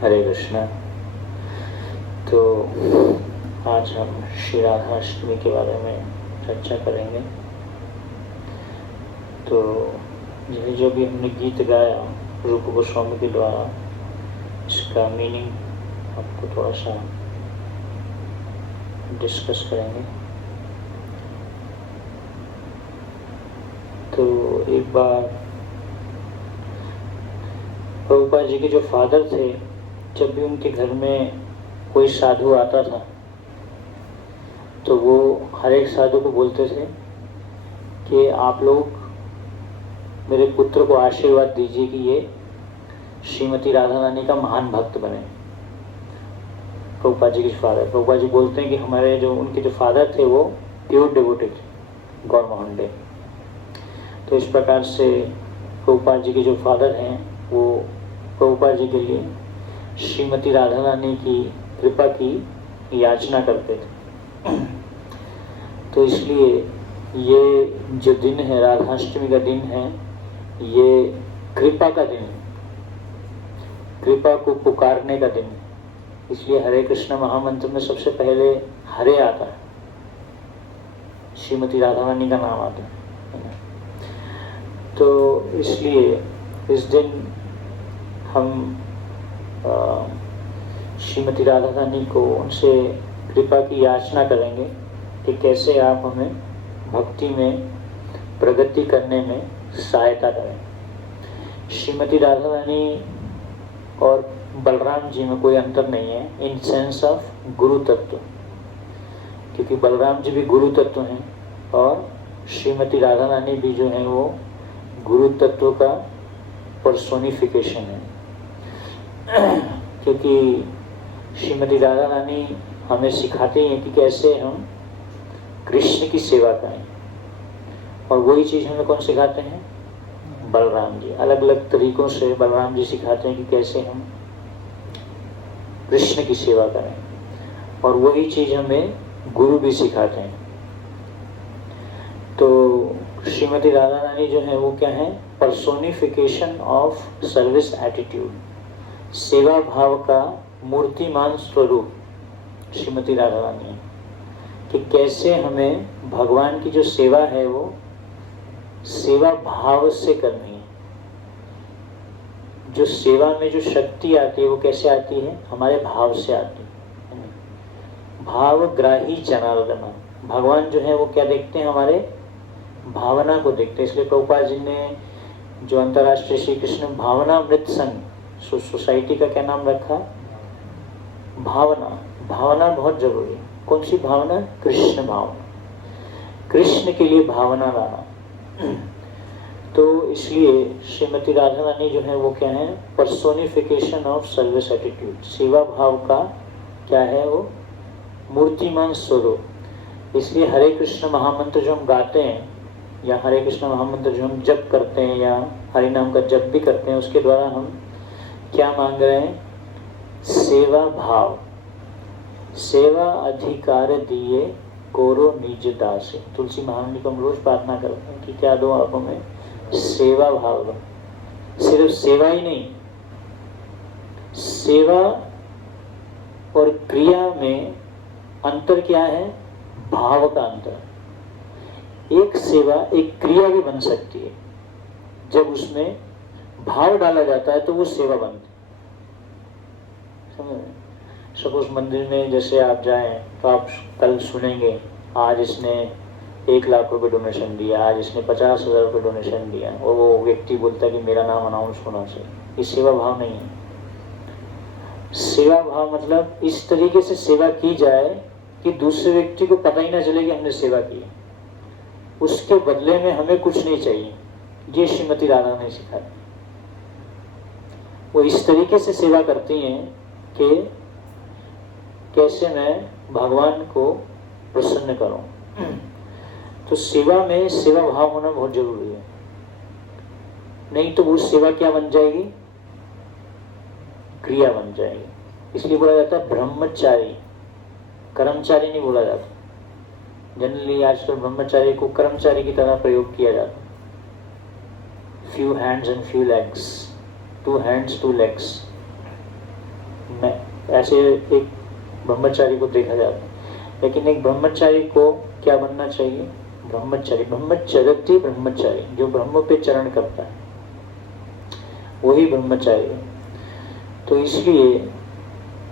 हरे कृष्णा। तो आज हम श्री राधाष्टमी के बारे में चर्चा करेंगे। तो यह जो भी हमने गीत गाया रूप गोस्वामी के द्वारा, इसका मीनिंग आपको थोड़ा सा डिस्कस करेंगे। तो एक बार प्रभुपाद जी के जो फादर थे, जब भी उनके घर में कोई साधु आता था तो वो हर एक साधु को बोलते थे कि आप लोग मेरे पुत्र को आशीर्वाद दीजिए कि ये श्रीमती राधा रानी का महान भक्त बने। प्रभुपाद जी के फादर, प्रभुपाद जी बोलते हैं कि हमारे जो उनके जो फादर थे वो प्योर डिवोटी थे, गौर मोहन डे। तो इस प्रकार से प्रभुपाद जी के जो फादर हैं वो प्रभुपाद जी के लिए श्रीमती राधा रानी की कृपा की याचना करते थे। तो इसलिए ये जो दिन है, राधाष्टमी का दिन है, ये कृपा का दिन है, कृपा को पुकारने का दिन है। इसलिए हरे कृष्ण महामंत्र में सबसे पहले हरे आता है, श्रीमती राधा रानी का नाम आता है। तो इसलिए इस दिन हम श्रीमती राधा रानी को उनसे कृपा की याचना करेंगे कि कैसे आप हमें भक्ति में प्रगति करने में सहायता करें। श्रीमती राधा रानी और बलराम जी में कोई अंतर नहीं है इन सेंस ऑफ गुरु तत्व, क्योंकि बलराम जी भी गुरु तत्व हैं और श्रीमती राधा रानी भी जो है वो गुरु तत्व का पर्सोनिफिकेशन है। क्योंकि श्रीमती राधा रानी हमें सिखाते हैं कि कैसे हम कृष्ण की सेवा करें, और वही चीज़ हमें कौन सिखाते हैं? बलराम जी। अलग अलग तरीकों से बलराम जी सिखाते हैं कि कैसे हम कृष्ण की सेवा करें, और वही चीज़ हमें गुरु भी सिखाते हैं। तो श्रीमती राधा रानी जो है वो क्या है? पर्सोनिफिकेशन ऑफ सर्विस एटीट्यूड, सेवा भाव का मूर्तिमान स्वरूप श्रीमती राधा रानी है। कि कैसे हमें भगवान की जो सेवा है वो सेवा भाव से करनी है। जो सेवा में जो शक्ति आती है वो कैसे आती है? हमारे भाव से आती है। भावग्राही जनार्दन, भगवान जो है वो क्या देखते हैं? हमारे भावना को देखते हैं। इसलिए प्रभुपाद जी ने जो अंतर्राष्ट्रीय श्री कृष्ण भावनामृत संघ सोसाइटी का क्या नाम रखा? भावना। भावना बहुत जरूरी है। कौन सी भावना? कृष्ण भावना, कृष्ण के लिए भावना लाना। तो इसलिए श्रीमती राधा रानी जो है वो क्या है? पर्सोनिफिकेशन ऑफ सर्विस एटीट्यूड, सेवा भाव का क्या है वो? मूर्तिमान स्वरूप। इसलिए हरे कृष्ण महामंत्र जो हम गाते हैं, या हरे कृष्ण महामंत्र जो हम जप करते हैं, या हरि नाम का जप भी करते हैं, उसके द्वारा हम क्या मांग रहे हैं? सेवा भाव। सेवा अधिकार दिए कोरो निज दासे। तुलसी महारानी को हम रोज प्रार्थना करते हैं कि क्या दो आप हमें? सेवा भाव दो। सिर्फ सेवा ही नहीं, सेवा और क्रिया में अंतर क्या है? भाव का अंतर। एक सेवा एक क्रिया भी बन सकती है, जब उसमें भाव डाला जाता है तो वो सेवा बनती है। सपोज मंदिर में जैसे आप जाएं तो आप कल सुनेंगे आज इसने 1 लाख रुपए डोनेशन दिया, आज इसने 50,000 रुपये डोनेशन दिया, और वो व्यक्ति बोलता है कि मेरा नाम अनाउंस होना चाहिए। ये सेवा भाव नहीं है। सेवा भाव मतलब इस तरीके से सेवा की जाए कि दूसरे व्यक्ति को पता ही ना चले कि हमने सेवा की है, उसके बदले में हमें कुछ नहीं चाहिए। ये श्रीमती राधा ने सिखाया। वो इस तरीके से सेवा करती हैं कि कैसे मैं भगवान को प्रसन्न करूं। तो सेवा में सेवा भाव होना बहुत जरूरी है, नहीं तो वो सेवा क्या बन जाएगी? क्रिया बन जाएगी। इसलिए बोला जाता है ब्रह्मचारी, कर्मचारी नहीं बोला जाता। जनरली आजकल ब्रह्मचारी को कर्मचारी की तरह प्रयोग किया जाता है। few hands and few legs, 2 hands 2 legs। ऐसे एक ब्रह्मचारी को देखा जाता है, लेकिन एक ब्रह्मचारी को क्या बनना चाहिए? ब्रह्मचारी, ब्रह्मचर्यति ब्रह्मचारी, जो ब्रह्म पे चरण करता है वही ब्रह्मचारी है। तो इसलिए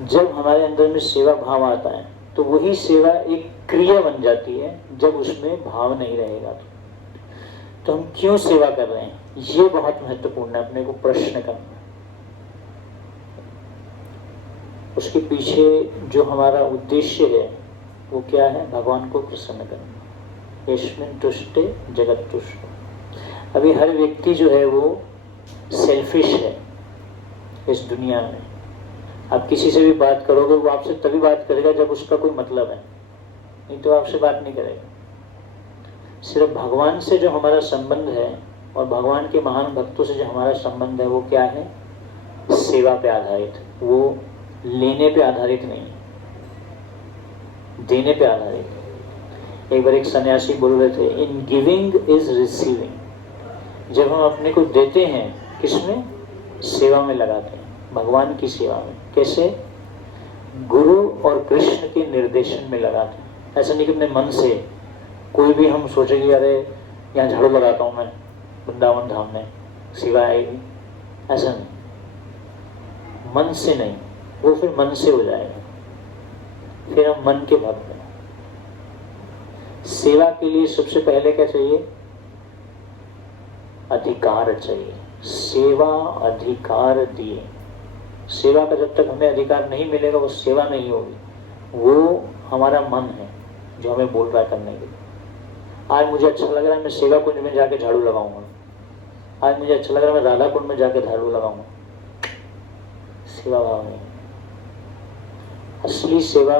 जब हमारे अंदर में सेवा भाव आता है तो वही सेवा एक क्रिया बन जाती है। जब उसमें भाव नहीं रहेगा तो हम क्यों सेवा कर रहे हैं, ये बहुत महत्वपूर्ण है, अपने को प्रश्न करना। उसके पीछे जो हमारा उद्देश्य है वो क्या है? भगवान को प्रसन्न करना। यस्मिन् तुष्टे जगत तुष्ट। अभी हर व्यक्ति जो है वो सेल्फिश है इस दुनिया में। आप किसी से भी बात करोगे वो आपसे तभी बात करेगा जब उसका कोई मतलब है, नहीं तो आपसे बात नहीं करेगा। सिर्फ भगवान से जो हमारा संबंध है और भगवान के महान भक्तों से जो हमारा संबंध है वो क्या है? सेवा पे आधारित, वो लेने पे आधारित नहीं, देने पे आधारित। एक बार एक सन्यासी बोल रहे थे, इन गिविंग इज रिसीविंग। जब हम अपने को देते हैं, किसमें? सेवा में लगाते हैं, भगवान की सेवा में। कैसे? गुरु और कृष्ण के निर्देशन में लगाते हैं। ऐसा नहीं कि अपने मन से कोई भी हम सोचेंगे अरे यहाँ झाड़ू लगाता हूँ मैं वृंदावन धाम में, सेवा आएगी, ऐसा नहीं। मन से नहीं, वो फिर मन से हो जाएगा, फिर हम मन के भक्त हैं। सेवा के लिए सबसे पहले क्या चाहिए? अधिकार चाहिए। सेवा अधिकार दिए। सेवा का जब तक हमें अधिकार नहीं मिलेगा वो सेवा नहीं होगी। वो हमारा मन है जो हमें बोल रहा है करने के लिए। आज मुझे अच्छा लग रहा है मैं सेवा कुंज में जाके झाड़ू लगाऊंगा, आज मुझे अच्छा लग रहा है मैं राधा कुंड में जाके झाड़ू लगाऊंगा, सेवा भाव नहीं। असली सेवा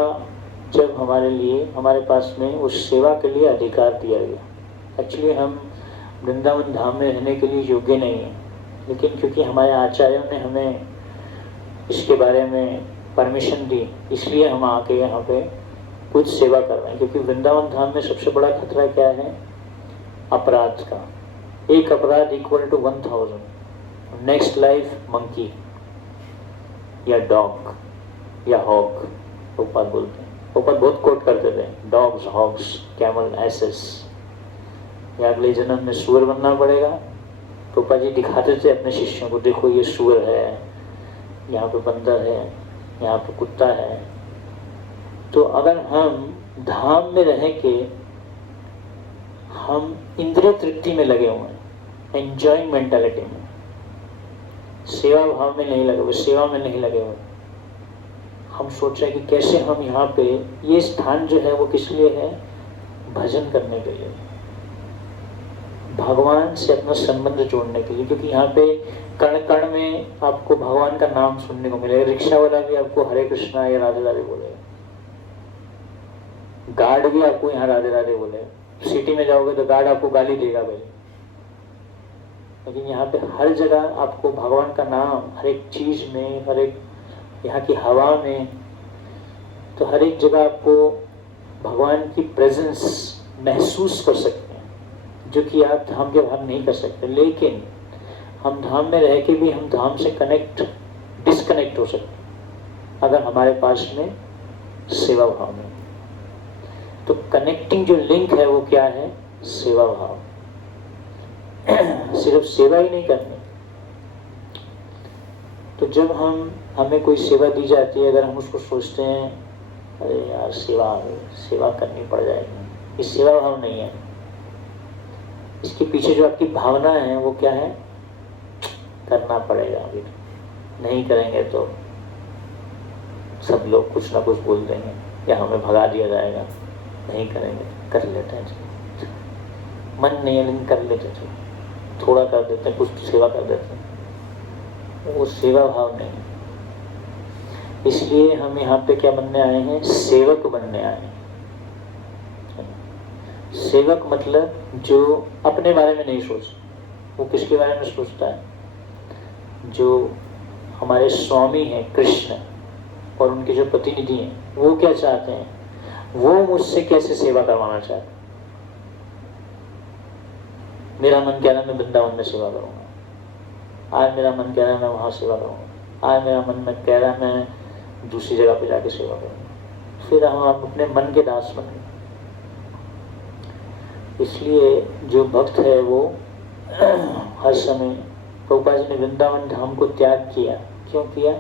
जब हमारे लिए, हमारे पास में उस सेवा के लिए अधिकार दिया गया। एक्चुअली हम वृंदावन धाम में रहने के लिए योग्य नहीं है, लेकिन क्योंकि हमारे आचार्यों ने हमें इसके बारे में परमिशन दी, इसलिए हम आके यहाँ पे कुछ सेवा कर रहे हैं। क्योंकि वृंदावन धाम में सबसे बड़ा खतरा क्या है? अपराध का। एक अपराध equal to 1000। Next life monkey या डॉग या हॉग, प्रभुपाद बोलते हैं। प्रभुपाद बहुत कोट करते थे, डॉग्स, हॉग्स, कैमल, एसेस। या अगले जन्म में सुअर बनना पड़ेगा। प्रभुपाद जी दिखाते थे अपने शिष्यों को, देखो ये सुअर है, यहाँ पे बंदर है, यहाँ पे कुत्ता है। तो अगर हम धाम में रह के हम इंद्रिय तृप्ति में लगे हुए हैं, एंजॉइंग मेंटालिटी में, सेवा भाव में नहीं लगे हुए, सेवा में नहीं लगे हुए, हम सोच रहे हैं कि कैसे हम यहाँ पे, ये स्थान जो है वो किस लिए है? भजन करने के लिए, भगवान से अपना संबंध जोड़ने के लिए। क्योंकि यहाँ पे कण कण में आपको भगवान का नाम सुनने को मिलेगा। रिक्शा वाला भी आपको हरे कृष्णा या राधे राधे बोलेगा, गार्ड भी आपको यहाँ राधे राधे बोलेगा। सिटी में जाओगे तो गार्ड आपको गाली देगा भाई, लेकिन यहाँ पे हर जगह आपको भगवान का नाम, हर एक चीज में, हर एक यहाँ की हवा में, तो हर एक जगह आपको भगवान की प्रेजेंस महसूस कर सकते हैं, जो कि आप धाम के बाहर नहीं कर सकते। लेकिन हम धाम में रह के भी हम धाम से डिस्कनेक्ट हो सकते अगर हमारे पास में सेवा भाव में। तो कनेक्टिंग जो लिंक है वो क्या है? सेवा भाव। सिर्फ सेवा ही नहीं करनी। तो जब हमें कोई सेवा दी जाती है, अगर हम उसको सोचते हैं अरे यार सेवा करनी पड़ जाएगी, ये सेवा भाव नहीं है। इसके पीछे जो आपकी भावना है वो क्या है? करना पड़ेगा, अभी नहीं करेंगे तो सब लोग कुछ ना कुछ बोल देंगे या हमें भगा दिया जाएगा, नहीं करेंगे, कर लेते हैं, मन नहीं है लेकिन कर लेते थे, थोड़ा कर देते हैं, कुछ सेवा कर देते हैं, वो सेवा भाव नहीं। इसलिए हम यहाँ पे क्या बनने आए हैं? सेवक बनने आए हैं। सेवक मतलब जो अपने बारे में नहीं सोच, वो किसके बारे में सोचता है? जो हमारे स्वामी हैं कृष्ण और उनके जो प्रतिनिधि हैं, वो क्या चाहते हैं, वो मुझसे कैसे सेवा करवाना चाहते हैं। मेरा मन कह रहा है मैं वृंदावन में सेवा करूंगा, आज मेरा मन कह रहा है मैं वहां सेवा करूंगा, आज मेरा मन में कह रहा है मैं दूसरी जगह पे जाके सेवा करेंगे, फिर हम अपने मन के दास बनेंगे। इसलिए जो भक्त है वो हर समय, प्रभुपाद जी ने वृंदावन धाम को त्याग किया, क्यों किया?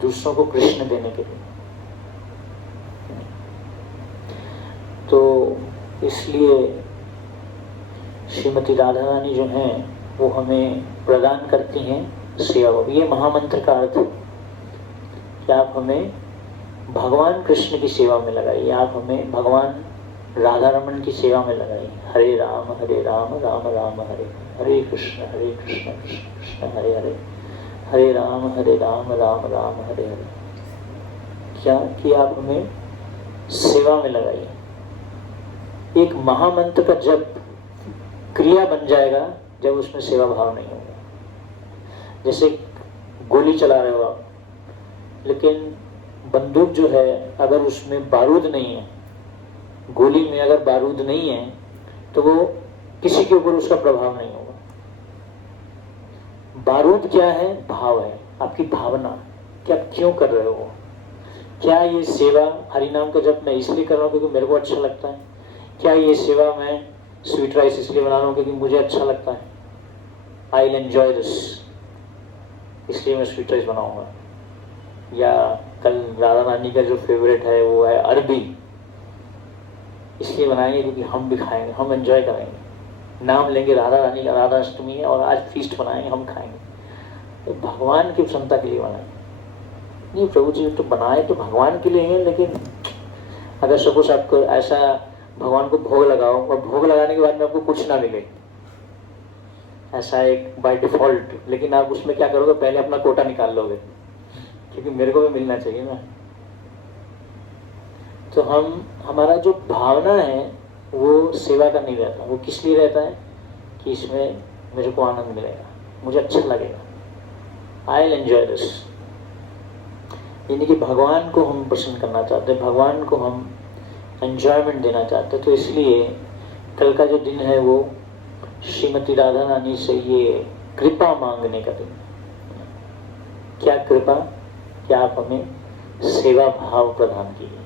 दूसरों को कृष्ण देने के लिए। तो इसलिए श्रीमती राधा रानी जो हैं वो हमें प्रदान करती हैं सेवा। ये महामंत्र का अर्थ है कि आप हमें भगवान कृष्ण की सेवा में लगाइए, आप हमें भगवान राधा रमन की सेवा में लगाइए। हरे राम राम राम हरे हरे, कृष्ण कृष्ण कृष्ण हरे हरे, हरे राम राम राम हरे हरे। क्या कि आप हमें सेवा में लगाइए। एक महामंत्र का जब क्रिया बन जाएगा जब उसमें सेवा भाव नहीं होगा। जैसे गोली चला रहे हो आप, लेकिन बंदूक जो है अगर उसमें बारूद नहीं है, गोली में अगर बारूद नहीं है तो वो किसी के ऊपर उसका प्रभाव नहीं होगा। बारूद क्या है? भाव है, आपकी भावना कि आप क्यों कर रहे हो। क्या ये सेवा हरि नाम का जब मैं इसलिए कर रहा हूँ क्योंकि मेरे को अच्छा लगता है? क्या ये सेवा मैं स्वीट राइस इसलिए बना रहा हूँ क्योंकि मुझे अच्छा लगता है? आई विल एंजॉय दिस, इसलिए मैं स्वीट राइस बनाऊंगा। या कल राधा रानी का जो फेवरेट है वो है अरबी, इसलिए बनाएंगे क्योंकि हम भी खाएंगे, हम एंजॉय करेंगे, नाम लेंगे राधा रानी का, राधा अष्टमी है और आज फीस्ट बनाएंगे, हम खाएंगे। तो भगवान की प्रसन्नता के लिए बनाएंगे। नहीं, प्रभु जी तो बनाए तो भगवान के लिए है, लेकिन अगर सपोज आपको ऐसा भगवान को भोग लगाओ और भोग लगाने के बाद में आपको कुछ ना मिले, ऐसा एक बाय डिफॉल्ट, लेकिन आप उसमें क्या करोगे? पहले अपना कोटा निकाल लोगे क्योंकि मेरे को भी मिलना चाहिए ना। तो हमारा जो भावना है वो सेवा का नहीं रहता। वो किस लिए रहता है? कि इसमें मेरे को आनंद मिलेगा, मुझे अच्छा लगेगा, आई विल एंजॉय दिस। यानी कि भगवान को हम प्रसन्न करना चाहते हैं, भगवान को हम एंजॉयमेंट देना चाहते हैं। तो इसलिए कल का जो दिन है वो श्रीमती राधा रानी से ये कृपा मांगने का दिन। क्या कृपा? कि आप हमें सेवा भाव प्रदान कीजिए।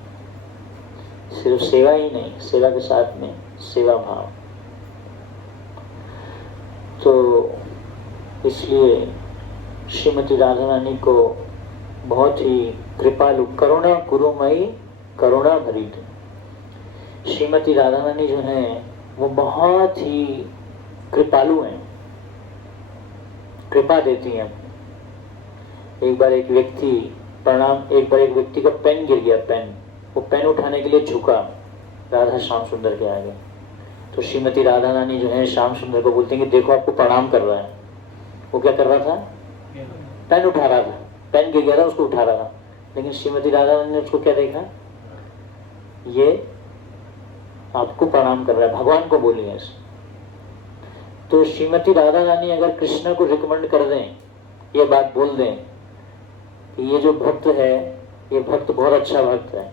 सिर्फ सेवा ही नहीं, सेवा के साथ में सेवा भाव। तो इसलिए श्रीमती राधा रानी को बहुत ही कृपालु, करुणा गुरुमयी, करुणा भरी थी। श्रीमती राधा रानी जो हैं वो बहुत ही कृपालु हैं, कृपा देती हैं। एक बार एक व्यक्ति का पेन गिर गया, पेन, वो पेन उठाने के लिए झुका राधा श्याम सुंदर के आगे। तो श्रीमती राधा रानी जो है श्याम सुंदर को बोलती हैं कि देखो आपको प्रणाम कर रहा है। वो क्या कर रहा था? पेन उठा रहा था, पेन गिर गया था, उसको उठा रहा था। लेकिन श्रीमती राधा रानी ने उसको क्या देखा? ये आपको प्रणाम कर रहा है, भगवान को बोली है। तो श्रीमती राधा रानी अगर कृष्ण को रिकमेंड कर दें, ये बात बोल दें कि ये जो भक्त है, ये भक्त बहुत अच्छा भक्त है,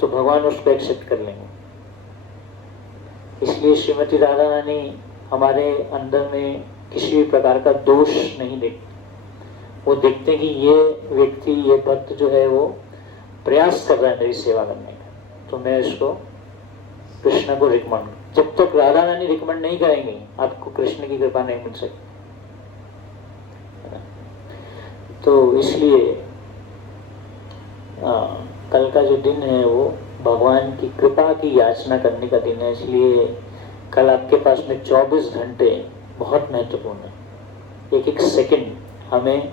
तो भगवान उसको एक्सेप्ट कर लेंगे। इसलिए श्रीमती राधा रानी हमारे अंदर में किसी भी प्रकार का दोष नहीं देखते। वो देखते हैं कि ये व्यक्ति, ये भक्त जो है वो प्रयास कर रहा है मेरी सेवा करने का, तो मैं इसको कृष्ण को रिकमेंड। जब तक राधा रानी रिकमेंड नहीं करेंगे आपको कृष्ण की कृपा नहीं मिल सकती। तो इसलिए कल का जो दिन है वो भगवान की कृपा की याचना करने का दिन है। इसलिए कल आपके पास में 24 घंटे बहुत महत्वपूर्ण है। एक एक सेकंड हमें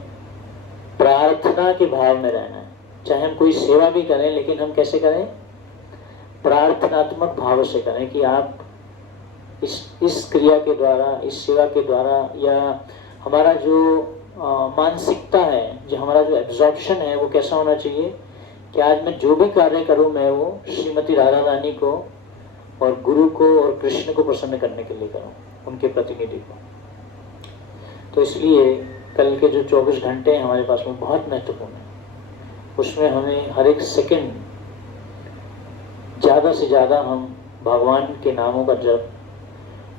प्रार्थना के भाव में रहना है। चाहे हम कोई सेवा भी करें, लेकिन हम कैसे करें? प्रार्थनात्मक भाव से करें कि आप इस क्रिया के द्वारा, इस सेवा के द्वारा, या हमारा जो मानसिकता है, जो हमारा जो एब्जॉर्प्शन है वो कैसा होना चाहिए कि आज मैं जो भी कार्य करूं मैं वो श्रीमती राधा रानी को और गुरु को और कृष्ण को प्रसन्न करने के लिए करूं, उनके प्रतिनिधि को। तो इसलिए कल के जो 24 घंटे हैं हमारे पास में बहुत महत्वपूर्ण है। उसमें हमें हर एक सेकंड ज़्यादा से ज़्यादा हम भगवान के नामों का जप,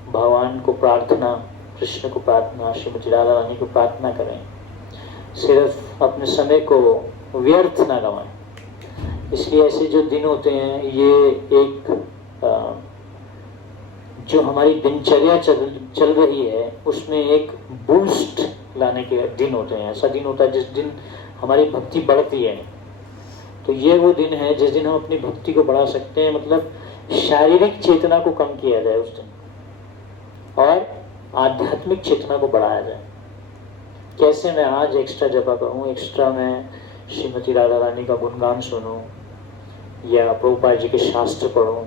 भगवान को प्रार्थना, कृष्ण को प्रार्थना, श्रीमती राधा रानी को प्रार्थना करें। सिर्फ अपने समय को व्यर्थ ना गंवाएं। इसलिए ऐसे जो दिन होते हैं ये एक जो हमारी दिनचर्या चल रही है उसमें एक बूस्ट लाने के दिन होते हैं। ऐसा दिन होता है जिस दिन हमारी भक्ति बढ़ती है। तो ये वो दिन है जिस दिन हम अपनी भक्ति को बढ़ा सकते हैं, मतलब शारीरिक चेतना को कम किया जाए उस दिन और आध्यात्मिक चेतना को बढ़ाया जाए। कैसे मैं आज एक्स्ट्रा जपा करूँ, एक्स्ट्रा मैं श्रीमती राधा रानी का गुणगान सुनूं या प्रभुपाद जी के शास्त्र पढ़ूं,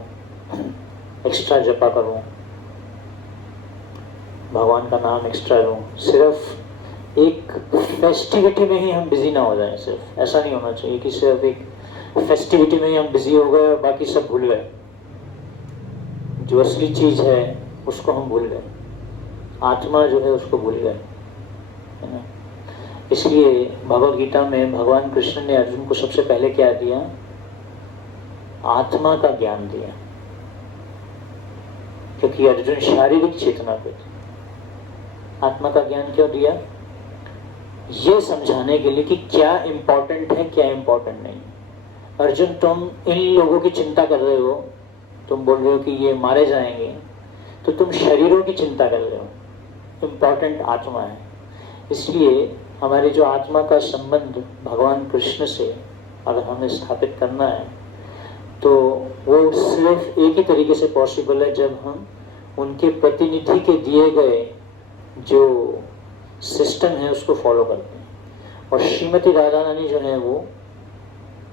एक्स्ट्रा जपा करूं, भगवान का नाम एक्स्ट्रा लूं। सिर्फ एक फेस्टिविटी में ही हम बिजी ना हो जाएं। सिर्फ ऐसा नहीं होना चाहिए कि सिर्फ एक फेस्टिविटी में ही हम बिजी हो गए और बाकी सब भूल गए। जो असली चीज है उसको हम भूल गए, आत्मा जो है उसको भूल गए, है ना। इसलिए भगवद गीता में भगवान कृष्ण ने अर्जुन को सबसे पहले क्या दिया? आत्मा का ज्ञान दिया, क्योंकि अर्जुन शारीरिक चेतना पे थे। आत्मा का ज्ञान क्यों दिया? ये समझाने के लिए कि क्या इंपॉर्टेंट है, क्या इंपॉर्टेंट नहीं। अर्जुन, तुम इन लोगों की चिंता कर रहे हो, तुम बोल रहे हो कि ये मारे जाएंगे, तो तुम शरीरों की चिंता कर रहे हो। इंपॉर्टेंट आत्मा है। इसलिए हमारे जो आत्मा का संबंध भगवान कृष्ण से अगर हमें स्थापित करना है तो वो सिर्फ एक ही तरीके से पॉसिबल है जब हम उनके प्रतिनिधि के दिए गए जो सिस्टम है उसको फॉलो करते हैं। और श्रीमती राधा रानी जो है वो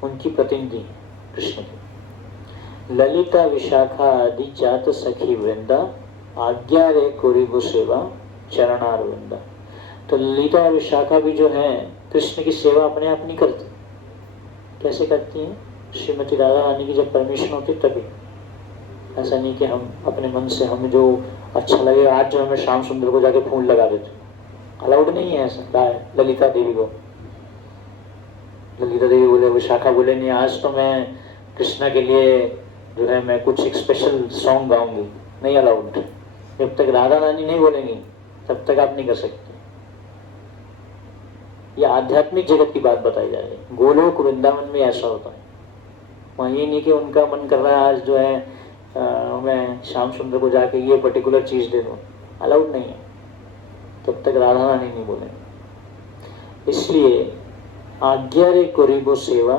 उनकी प्रतिनिधि है कृष्ण की। ललिता विशाखा आदि जात सखी वृंदा आज्ञा रे कुरिबु सेवा चरणार वृंदा। तो ललिता और विशाखा भी जो है कृष्ण की सेवा अपने आप नहीं करती। कैसे करती हैं? श्रीमती राधा रानी की जब परमिशन होती तभी। ऐसा नहीं कि हम अपने मन से हमें जो अच्छा लगे, आज जो हमें श्याम सुंदर को जाके फूल लगा देते, अलाउड नहीं है ऐसा। ललिता देवी को, ललिता देवी बोले, विशाखा बोले नहीं आज तो मैं कृष्णा के लिए जो है मैं कुछ एक स्पेशल सॉन्ग गाऊंगी, नहीं अलाउड। जब तक राधा रानी नहीं बोलेंगी तब तक आप नहीं कर सकते। ये आध्यात्मिक जगत की बात बताई जा रही है। गोलोक वृंदावन में ऐसा होता है। वहाँ ये नहीं कि उनका मन कर रहा है आज जो है मैं श्याम सुंदर को जाके ये पर्टिकुलर चीज दे दूँ, अलाउड नहीं है तब तक राधा रानी नहीं बोले। इसलिए आज्ञा रे कुरिबो सेवा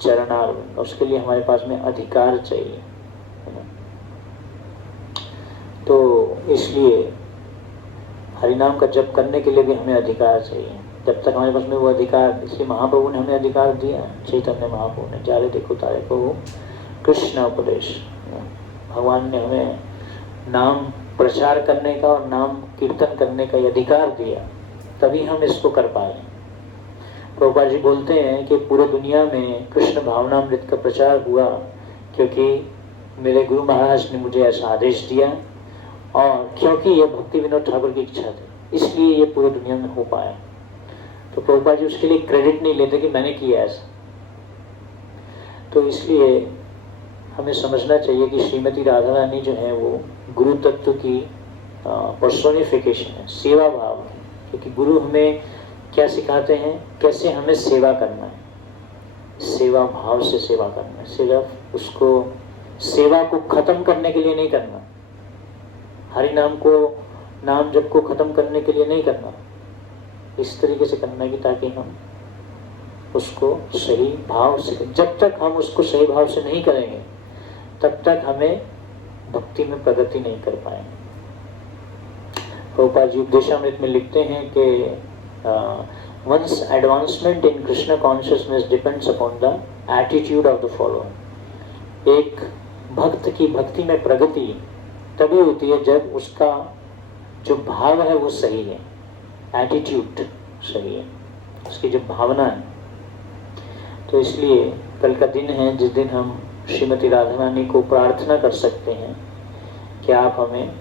चरणार, उसके लिए हमारे पास में अधिकार चाहिए, है ना। तो इसलिए हरिनाम का जप करने के लिए भी हमें अधिकार चाहिए। जब तक हमारे पास में वो अधिकार, इसलिए महाप्रभु ने हमें अधिकार दिया। चैतन्य महाप्रभु ने जारे देखो तारे को कृष्ण उपदेश, भगवान ने हमें नाम प्रचार करने का और नाम कीर्तन करने का अधिकार दिया, तभी हम इसको कर पाए। प्रभुपाद जी बोलते हैं कि पूरे दुनिया में कृष्ण भावनामृत का प्रचार हुआ क्योंकि मेरे गुरु महाराज ने मुझे ऐसा आदेश दिया और क्योंकि यह भक्ति विनोद ठाकुर की इच्छा थी, इसलिए ये पूरी दुनिया में हो पाया। तो प्रभुपाद जी उसके लिए क्रेडिट नहीं लेते कि मैंने किया ऐसा। तो इसलिए हमें समझना चाहिए कि श्रीमती राधा रानी जो है वो गुरु तत्व की पर्सोनिफिकेशन है, सेवा भाव है। क्योंकि गुरु हमें क्या सिखाते हैं, कैसे हमें सेवा करना है, सेवा भाव से सेवा करना है। सिर्फ उसको सेवा को खत्म करने के लिए नहीं करना, हरि नाम को, नाम जप को खत्म करने के लिए नहीं करना, इस तरीके से करना है कि ताकि हम उसको सही भाव से, जब तक हम उसको सही भाव से नहीं करेंगे तब तक हमें भक्ति में प्रगति नहीं कर पाएंगे। प्रभुपाद जी उपदेशामृत में लिखते हैं कि one's advancement in Krishna consciousness depends upon the attitude of the follower। एक भक्त की भक्ति में प्रगति तभी होती है जब उसका जो भाव है वो सही है, एटीट्यूड सही है, उसकी जो भावना है। तो इसलिए कल का दिन है जिस दिन हम श्रीमती राधा रानी को प्रार्थना कर सकते हैं कि आप हमें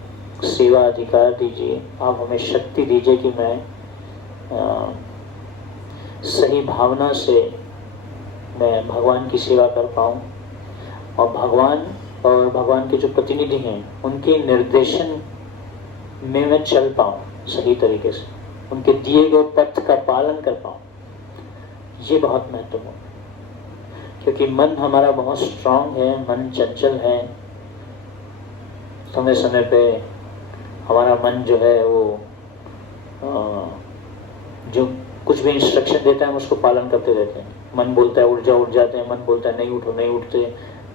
सेवा अधिकार दीजिए, आप हमें शक्ति दीजिए कि मैं सही भावना से मैं भगवान की सेवा कर पाऊँ और भगवान के जो प्रतिनिधि हैं उनके निर्देशन में मैं चल पाऊँ, सही तरीके से उनके दिए गए पथ का पालन कर पाऊँ। ये बहुत महत्वपूर्ण है, क्योंकि मन हमारा बहुत स्ट्रांग है, मन चंचल है। समय समय पे हमारा मन जो है वो जो कुछ भी इंस्ट्रक्शन देता है हम उसको पालन करते रहते हैं। मन बोलता है उठ जाओ, उठ जाते हैं। मन बोलता है नहीं उठो, नहीं उठते।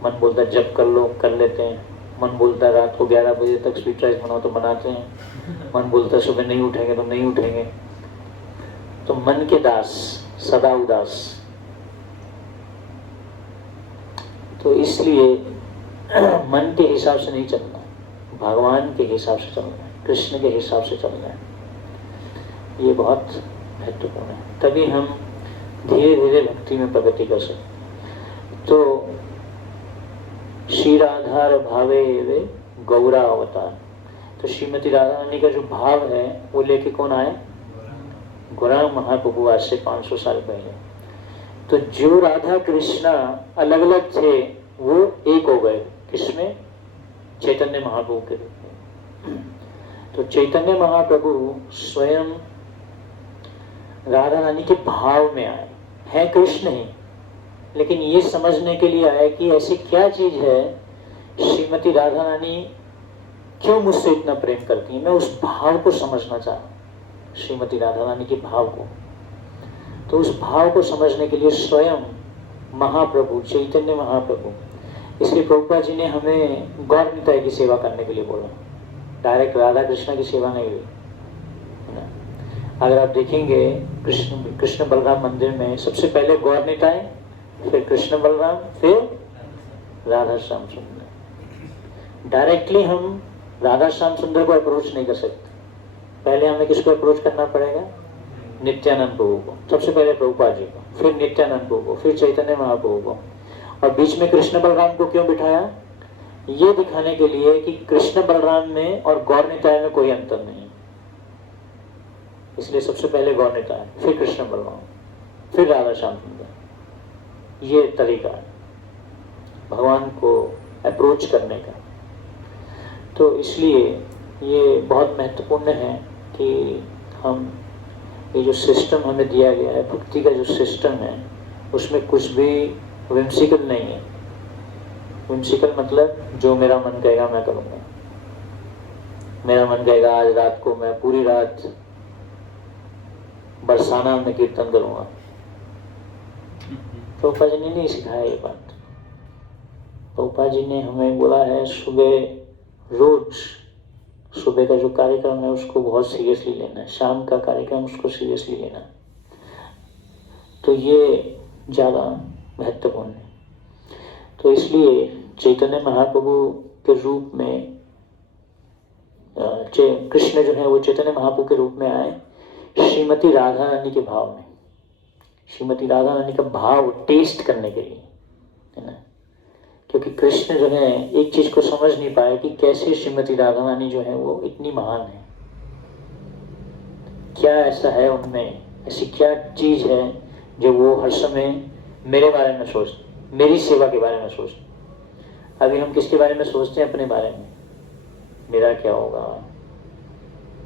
मन बोलता है जब कर लो, कर लेते हैं। मन बोलता है रात को 11 बजे तक स्वीट राइस बनाओ तो बनाते हैं। मन बोलता है सुबह नहीं उठेंगे तो नहीं उठेंगे। तो मन के दास, सदा उदास। तो इसलिए मन के हिसाब से नहीं चलना, भगवान के हिसाब से चलना है, कृष्ण के हिसाब से चलना है। ये बहुत महत्वपूर्ण है, तभी हम धीरे धीरे भक्ति में प्रगति कर सकते। तो श्री राधार भावे वे गौरा अवतार। तो श्रीमती राधा रानी का जो भाव है वो लेके कौन आए? गौरांग महाप्रभु, आज से 500 साल पहले। तो जो राधा कृष्णा अलग अलग थे वो एक हो गए, किसमें? चैतन्य महाप्रभु के रूप में। तो चैतन्य महाप्रभु स्वयं राधा रानी के भाव में आए हैं, कृष्ण ही, लेकिन ये समझने के लिए आए कि ऐसी क्या चीज है, श्रीमती राधा रानी क्यों मुझसे इतना प्रेम करती है। मैं उस भाव को समझना चाहता, श्रीमती राधा रानी के भाव को। तो उस भाव को समझने के लिए स्वयं महाप्रभु, चैतन्य महाप्रभु, इसलिए प्रभुपाद जी ने हमें गौर निताई की सेवा करने के लिए बोला। डायरेक्ट राधा कृष्ण की सेवा नहीं हुई। अगर आप देखेंगे कृष्ण बलराम मंदिर में सबसे पहले गौर निताई, फिर कृष्ण बलराम, फिर राधा श्याम सुंदर। डायरेक्टली हम राधा श्याम सुंदर को अप्रोच नहीं कर सकते। पहले हमें किसको अप्रोच करना पड़ेगा? नित्यानंद प्रभु को। सबसे पहले प्रभुपाद जी को, फिर नित्यानंद प्रभु को, फिर चैतन्य महाप्रभु को। और बीच में कृष्ण बलराम को क्यों बिठाया? ये दिखाने के लिए कि कृष्ण बलराम में और गौर निताय में कोई अंतर नहीं। इसलिए सबसे पहले गौर निताय, फिर कृष्ण बलराम, फिर राधा श्याम सुंदर। ये तरीका है भगवान को अप्रोच करने का। तो इसलिए ये बहुत महत्वपूर्ण है कि हम ये जो सिस्टम हमें दिया गया है, भक्ति का जो सिस्टम है, उसमें कुछ भी विम्सिकल नहीं है। विम्सिकल मतलब जो मेरा मन कहेगा मैं करूँगा। मेरा मन कहेगा आज रात को मैं पूरी रात बरसाना में कीर्तन करूँगा। प्रभुपाद जी ने नहीं सिखाया ये बात। प्रभुपाद जी ने हमें बोला है सुबह रोज सुबह का जो कार्यक्रम है उसको बहुत सीरियसली लेना है, शाम का कार्यक्रम उसको सीरियसली लेना है। तो ये ज़्यादा महत्वपूर्ण है। तो इसलिए चैतन्य महाप्रभु के रूप में कृष्ण जो है वो चैतन्य महाप्रभु के रूप में आए श्रीमती राधा रानी के भाव में। श्रीमती राधा रानी का भाव टेस्ट करने के लिए, है ना। क्योंकि कृष्ण जो है एक चीज को समझ नहीं पाए कि कैसे श्रीमती राधा रानी जो है वो इतनी महान है। क्या ऐसा है उनमें, ऐसी क्या चीज है जो वो हर समय मेरे बारे में सोचते, मेरी सेवा के बारे में सोचते। अभी हम किसके बारे में सोचते हैं? अपने बारे में। मेरा क्या होगा,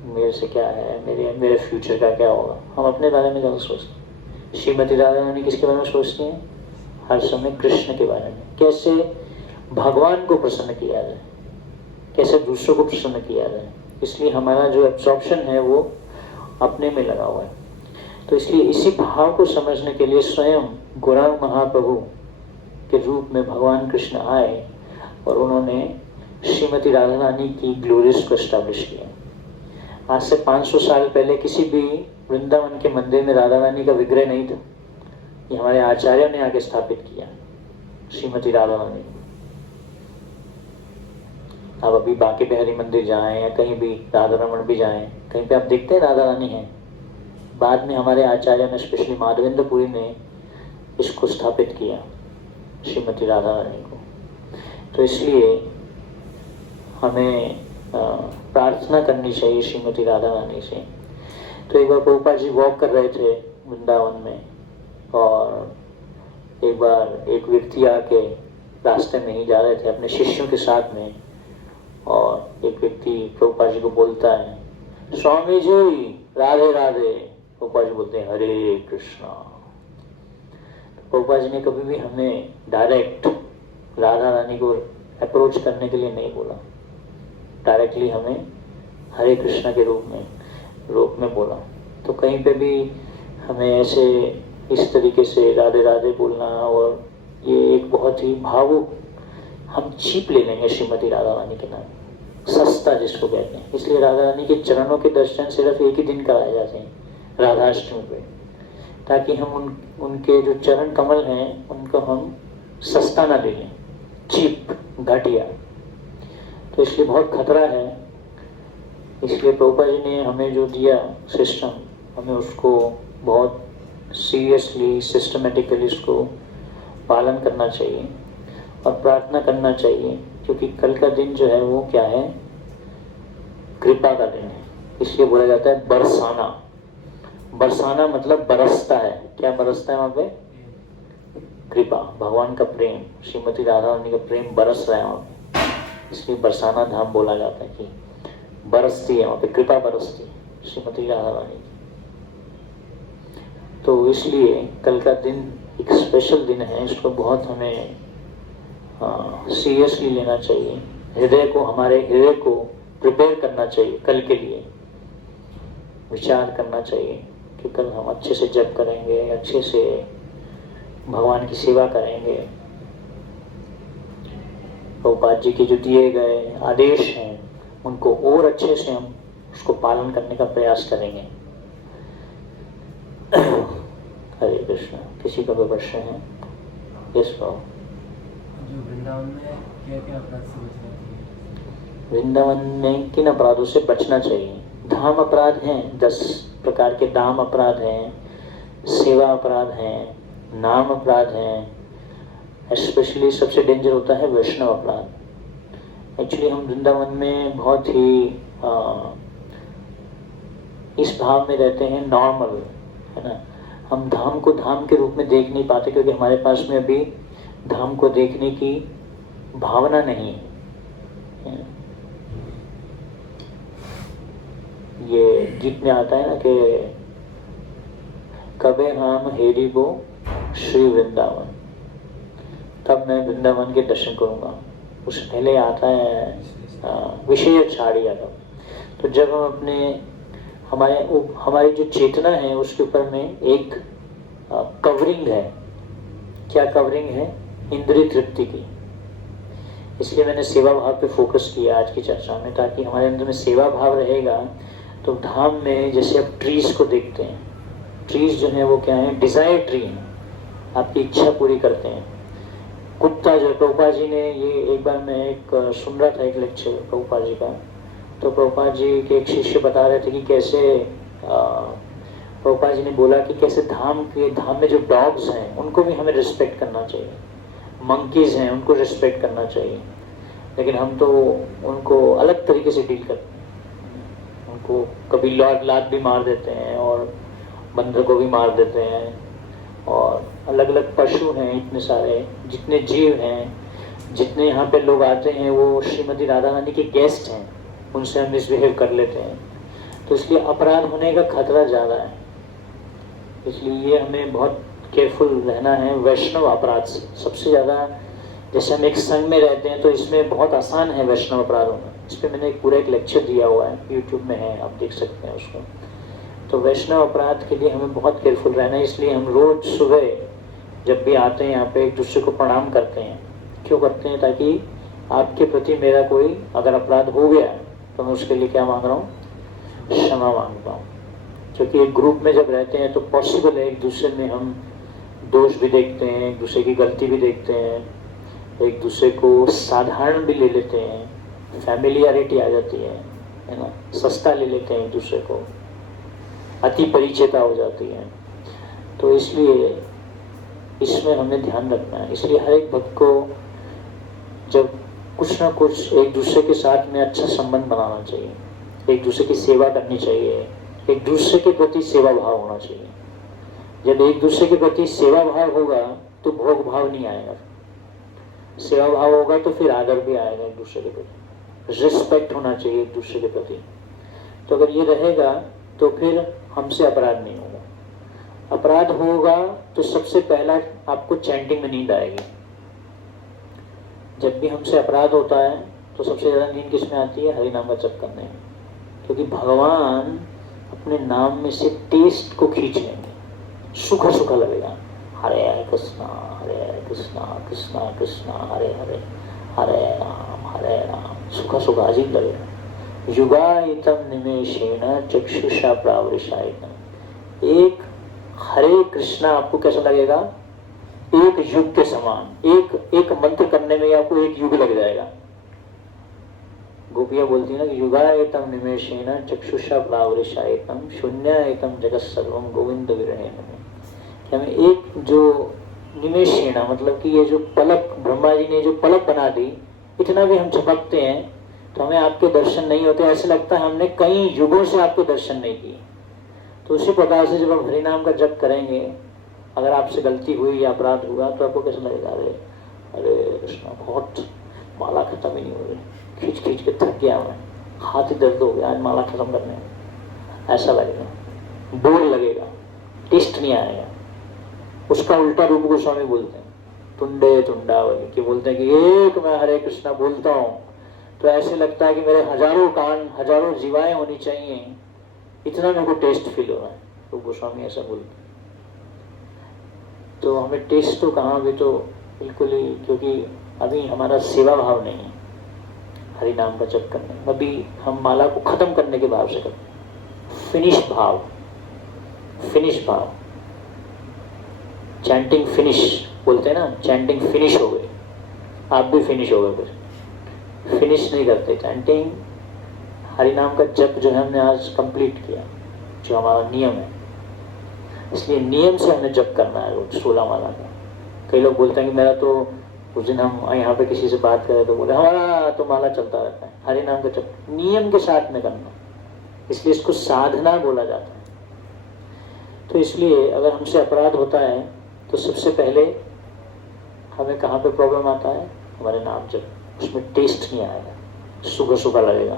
मेरे से क्या है, मेरे फ्यूचर का क्या होगा। हम अपने बारे में ज़्यादा सोचते हैं। श्रीमती राधा रानी किसके बारे में सोचती हैं? हर समय कृष्ण के बारे में। कैसे भगवान को प्रसन्न किया जाए, कैसे दूसरों को प्रसन्न किया जाए। इसलिए हमारा जो एब्जॉर्प्शन है वो अपने में लगा हुआ है। तो इसलिए इसी भाव को समझने के लिए स्वयं गौरांग महाप्रभु के रूप में भगवान कृष्ण आए और उन्होंने श्रीमती राधा रानी की ग्लोरीज को एस्टैब्लिश किया। आज से 500 साल पहले किसी भी वृंदावन के मंदिर में राधा रानी का विग्रह नहीं था। ये हमारे आचार्यों ने आगे स्थापित किया श्रीमती राधा रानी। अब अभी बांके बिहारी मंदिर जाएं या कहीं भी राधा रमण भी जाएं, कहीं पे आप देखते हैं राधा रानी है। बाद में हमारे आचार्य ने, स्पेशली माधवेंद्रपुरी ने इसको स्थापित किया, श्रीमती राधा रानी को। तो इसलिए हमें प्रार्थना करनी चाहिए श्रीमती राधा रानी से। तो एक बार प्रभुपाद जी वॉक कर रहे थे वृंदावन में और एक बार एक व्यक्ति आके रास्ते में ही जा रहे थे अपने शिष्यों के साथ में, और एक व्यक्ति प्रभुपाद जी को बोलता है, स्वामी जी राधे राधे। प्रभुपाद जी बोलते हैं हरे कृष्णा। प्रभुपाद जी ने कभी भी हमें डायरेक्ट राधा रानी को अप्रोच करने के लिए नहीं बोला, डायरेक्टली हमें हरे कृष्णा के रूप में बोला। तो कहीं पे भी हमें ऐसे इस तरीके से राधे राधे बोलना, और ये एक बहुत ही भावुक, हम चीप ले लेंगे श्रीमती राधा रानी के नाम, सस्ता जिसको कहते हैं। इसलिए राधा रानी के चरणों के दर्शन सिर्फ एक ही दिन कराए जाते हैं, राधाष्टमी पे, ताकि हम उनके जो चरण कमल हैं उनको हम सस्ता ना ले लें, चीप, घटिया। तो इसलिए बहुत खतरा है। इसलिए प्रभुपाद जी ने हमें जो दिया सिस्टम, हमें उसको बहुत सीरियसली, सिस्टमेटिकली इसको पालन करना चाहिए और प्रार्थना करना चाहिए, क्योंकि कल का दिन जो है वो क्या है, कृपा का दिन है। इसलिए बोला जाता है बरसाना। बरसाना मतलब बरसता है। क्या बरसता है वहाँ पे? कृपा, भगवान का प्रेम, श्रीमती राधा रानी का प्रेम बरस रहा है वहाँ पे, इसलिए बरसाना धाम बोला जाता है कि बरसती है वहाँ पे, कृपा बरसती है श्रीमती राधा रानी की। तो इसलिए कल का दिन एक स्पेशल दिन है, इसको बहुत हमें सीरियसली लेना चाहिए। हमारे हृदय को प्रिपेयर करना चाहिए कल के लिए, विचार करना चाहिए कि कल हम अच्छे से जप करेंगे, अच्छे से भगवान की सेवा करेंगे। प्रभुपाद जी के जो दिए गए आदेश हैं उनको और अच्छे से हम उसको पालन करने का प्रयास करेंगे। हरे कृष्णा। किसी का कोई प्रश्न है? यस बाबू। जो वृंदावन में क्या-क्या अपराध से बचना चाहिए? वृंदावन में किन अपराधों से बचना चाहिए? धाम अपराध हैं, 10 प्रकार के धाम अपराध हैं, सेवा अपराध हैं, नाम अपराध हैं। स्पेशली सबसे डेंजर होता है वैष्णव अपराध। एक्चुअली हम वृंदावन में बहुत ही इस भाव में रहते हैं, नॉर्मल है ना। हम धाम को धाम के रूप में देख नहीं पाते, क्योंकि हमारे पास में अभी धाम को देखने की भावना नहीं है। ये गीत में आता है ना कि कबे हम हेरी बो श्री वृंदावन, तब मैं वृंदावन के दर्शन करूंगा। उससे पहले आता है विषय छाड़िया। तो जब हम अपने हमारी जो चेतना है उसके ऊपर में एक कवरिंग है। क्या कवरिंग है? इंद्रिय तृप्ति की। इसलिए मैंने सेवा भाव पे फोकस किया आज की चर्चा में, ताकि हमारे अंदर में सेवा भाव रहेगा तो धाम में जैसे आप ट्रीज को देखते हैं, ट्रीज जो है वो क्या है? डिजायर ट्री है, आपकी इच्छा पूरी करते हैं। कुत्ता जो प्रभुपाद जी ने, ये एक बार मैं सुन रहा था एक लेक्चर प्रभुपाद जी का, तो प्रभुपाद जी के एक शिष्य बता रहे थे कि कैसे प्रभुपाद जी ने बोला कि कैसे धाम में जो डॉग्स हैं उनको भी हमें रिस्पेक्ट करना चाहिए, मंकीज हैं उनको रिस्पेक्ट करना चाहिए, लेकिन हम तो उनको अलग तरीके से डील करते हैं। उनको कभी लात भी मार देते हैं और बंदर को भी मार देते हैं, और अलग अलग पशु हैं, इतने सारे जितने जीव हैं, जितने यहाँ पे लोग आते हैं वो श्रीमती राधा रानी के गेस्ट हैं, उनसे हम मिसबिहेव कर लेते हैं। तो इसलिए अपराध होने का खतरा ज़्यादा है। इसलिए ये हमें बहुत केयरफुल रहना है वैष्णव अपराध से। सबसे ज़्यादा जैसे हम एक संघ में रहते हैं तो इसमें बहुत आसान है वैष्णव अपराध होना। इस पर मैंने पूरा एक लेक्चर दिया हुआ है, यूट्यूब में है, आप देख सकते हैं उसको। तो वैष्णव अपराध के लिए हमें बहुत केयरफुल रहना है। इसलिए हम रोज सुबह जब भी आते हैं यहाँ पे एक दूसरे को प्रणाम करते हैं। क्यों करते हैं? ताकि आपके प्रति मेरा कोई अगर अपराध हो गया तो मैं उसके लिए क्या मांग रहा हूँ? क्षमा मांगता हूँ। क्योंकि एक ग्रुप में जब रहते हैं तो पॉसिबल है एक दूसरे में हम दोष भी देखते हैं, एक दूसरे की गलती भी देखते हैं, एक दूसरे को साधारण भी ले लेते हैं, फैमिलियरिटी आ जाती है ना, सस्ता ले लेते हैं एक दूसरे को, अति परिचयता हो जाती है। तो इसलिए इसमें हमें ध्यान रखना है। इसलिए हर एक भक्त को जब कुछ ना कुछ एक दूसरे के साथ में अच्छा संबंध बनाना चाहिए, एक दूसरे की सेवा करनी चाहिए, एक दूसरे के प्रति सेवा भाव होना चाहिए। जब एक दूसरे के प्रति सेवा भाव होगा तो भोग भाव नहीं आएगा। सेवा भाव होगा तो फिर आदर भी आएगा एक दूसरे के प्रति, रिस्पेक्ट होना चाहिए एक दूसरे के प्रति। तो अगर ये रहेगा तो फिर हमसे अपराध नहीं होगा। अपराध होगा तो सबसे पहला आपको चैंटिंग में नींद आएगी। जब भी हमसे अपराध होता है तो सबसे ज़्यादा नींद किस में आती है? हरि नाम का जप करने में। क्योंकि भगवान अपने नाम में से टेस्ट को खींच लेंगे, सूखा सूखा लगेगा। हरे कृष्णा कृष्णा कृष्णा हरे हरे, हरे राम, सूखा सूखा अजीब लगेगा। युगायतम निमेषेण चक्षुषा प्रावृषायतम। एक हरे कृष्णा आपको कैसा लगेगा? एक युग के समान। एक मंत्र करने में आपको एक युग लग जाएगा। गोपियां बोलती है ना कि युगायतम निमेषेण चक्षुषा प्रावृषायतम शून्यायतम जगत सर्वम गोविंद विरहेण। हमें एक जो निमेषेण मतलब कि ये जो पलक, ब्रह्मा जी ने जो पलक बना दी, इतना भी हम झपकते हैं तो हमें आपके दर्शन नहीं होते। ऐसे लगता है हमने कई युगों से आपके दर्शन नहीं किए। तो उसी प्रकार से जब हम हरि नाम का जप करेंगे, अगर आपसे गलती हुई या अपराध हुआ तो आपको कैसा लगेगा? अरे कृष्णा, बहुत माला खत्म ही नहीं हो रही, खींच खींच के थक गया मैं, हाथ ही दर्द हो गया आज माला खत्म करने में, ऐसा लगेगा, बोर लगेगा, टेस्ट नहीं आएगा। उसका उल्टा रूप गोस्वामी बोलते हैं, तुंडे तुंडावली, कि बोलते हैं कि एक मैं हरे कृष्णा बोलता हूँ तो ऐसे लगता है कि मेरे हजारों कान, हजारों जीवाएं होनी चाहिए, इतना मेरे को टेस्ट फील हो रहा है। तो गोस्वामी ऐसा बोलते हैं। तो हमें टेस्ट तो कहाँ भी, तो बिल्कुल ही, क्योंकि अभी हमारा सेवा भाव नहीं है हरि नाम का जप करने में। अभी हम माला को खत्म करने के भाव से करते हैं, फिनिश भाव, फिनिश भाव, चैंटिंग फिनिश बोलते हैं ना, चैंटिंग फिनिश हो गई, आप भी फिनिश हो गए। फिर फिनिश नहीं करते चैंटिंग। हरि नाम का जप जो है हमने आज कंप्लीट किया, जो हमारा नियम है, इसलिए नियम से हमें जप करना है रोज 16 माला का। कई लोग बोलते हैं कि मेरा तो, उस दिन हम यहाँ पे किसी से बात करें तो बोले हमारा तो माला चलता रहता है। हरि नाम का जप नियम के साथ में करना, इसलिए इसको साधना बोला जाता है। तो इसलिए अगर हमसे अपराध होता है तो सबसे पहले हमें कहाँ पे प्रॉब्लम आता है? हमारे नाम जप, उसमें टेस्ट नहीं आएगा, सूखा सूखा लगेगा।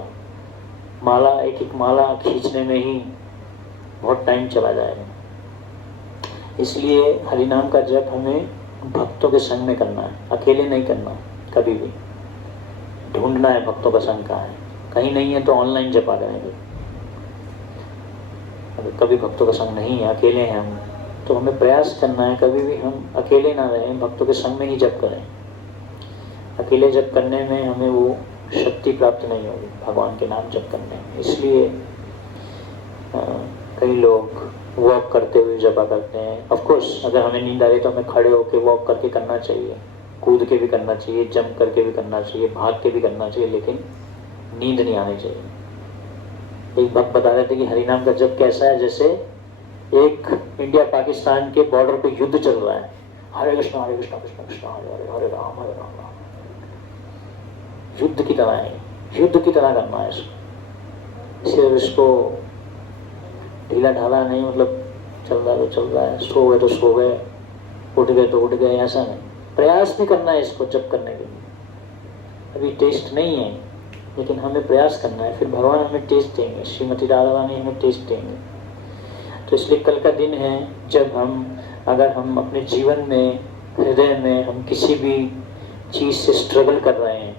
माला, एक एक माला खींचने में ही बहुत टाइम चला जाएगा। इसलिए हरि नाम का जप हमें भक्तों के संग में करना है, अकेले नहीं करना। कभी भी ढूंढना है भक्तों का संग कहाँ है, कहीं नहीं है तो ऑनलाइन जपा करेंगे। अगर कभी भक्तों का संग नहीं है, अकेले हैं हम, तो हमें प्रयास करना है कभी भी हम अकेले ना रहें, भक्तों के संग में ही जप करें। अकेले जप करने में हमें वो शक्ति प्राप्त नहीं होगी भगवान के नाम जप करने में। इसलिए कई लोग वॉक करते हुए जपा करते हैं। ऑफ कोर्स अगर हमें नींद आ रही तो हमें खड़े होकर वॉक करके करना चाहिए, कूद के भी करना चाहिए, जंप करके भी करना चाहिए, भाग के भी करना चाहिए, लेकिन नींद नहीं आनी चाहिए। एक भक्त बता रहे थे कि हरि नाम का जप कैसा है, जैसे एक इंडिया पाकिस्तान के बॉर्डर पे युद्ध चल रहा है, हरे कृष्णा कृष्ण कृष्ण हरे हरे, हरे राम राम। युद्ध की तरह है, युद्ध की तरह करना है सिर्फ इसको ढीला ढाला नहीं, मतलब चल रहा है तो चल रहा है, सो गए तो सो गए, उठ गए तो उठ गए, ऐसा नहीं। प्रयास भी करना है इसको जप करने के लिए। अभी टेस्ट नहीं है लेकिन हमें प्रयास करना है, फिर भगवान हमें टेस्ट देंगे, श्रीमती राधा रानी हमें टेस्ट देंगे। तो इसलिए कल का दिन है जब अगर हम अपने जीवन में, हृदय में हम किसी भी चीज़ से स्ट्रगल कर रहे हैं,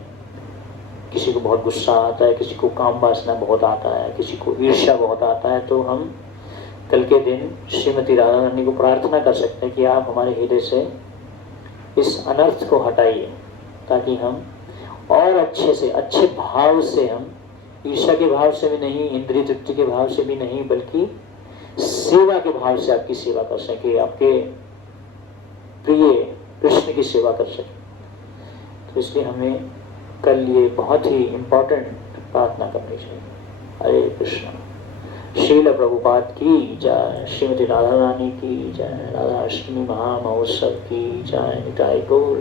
किसी को बहुत गुस्सा आता है, किसी को काम वासना बहुत आता है, किसी को ईर्ष्या बहुत आता है, तो हम कल के दिन श्रीमती राधा रानी को प्रार्थना कर सकते हैं कि आप हमारे हृदय से इस अनर्थ को हटाइए, ताकि हम और अच्छे से, अच्छे भाव से, हम ईर्ष्या के भाव से भी नहीं, इंद्रिय तृप्ति के भाव से भी नहीं, बल्कि सेवा के भाव से आपकी सेवा कर सके, आपके प्रिय कृष्ण की सेवा कर सके। तो इसलिए हमें कल ये बहुत ही इम्पोर्टेंट प्रार्थना करनी चाहिए। हरे कृष्ण। श्रील प्रभुपाद की जय, श्रीमती राधा रानी की जय, राधा अष्टमी महामहोत्सव की जय, निताई गौर।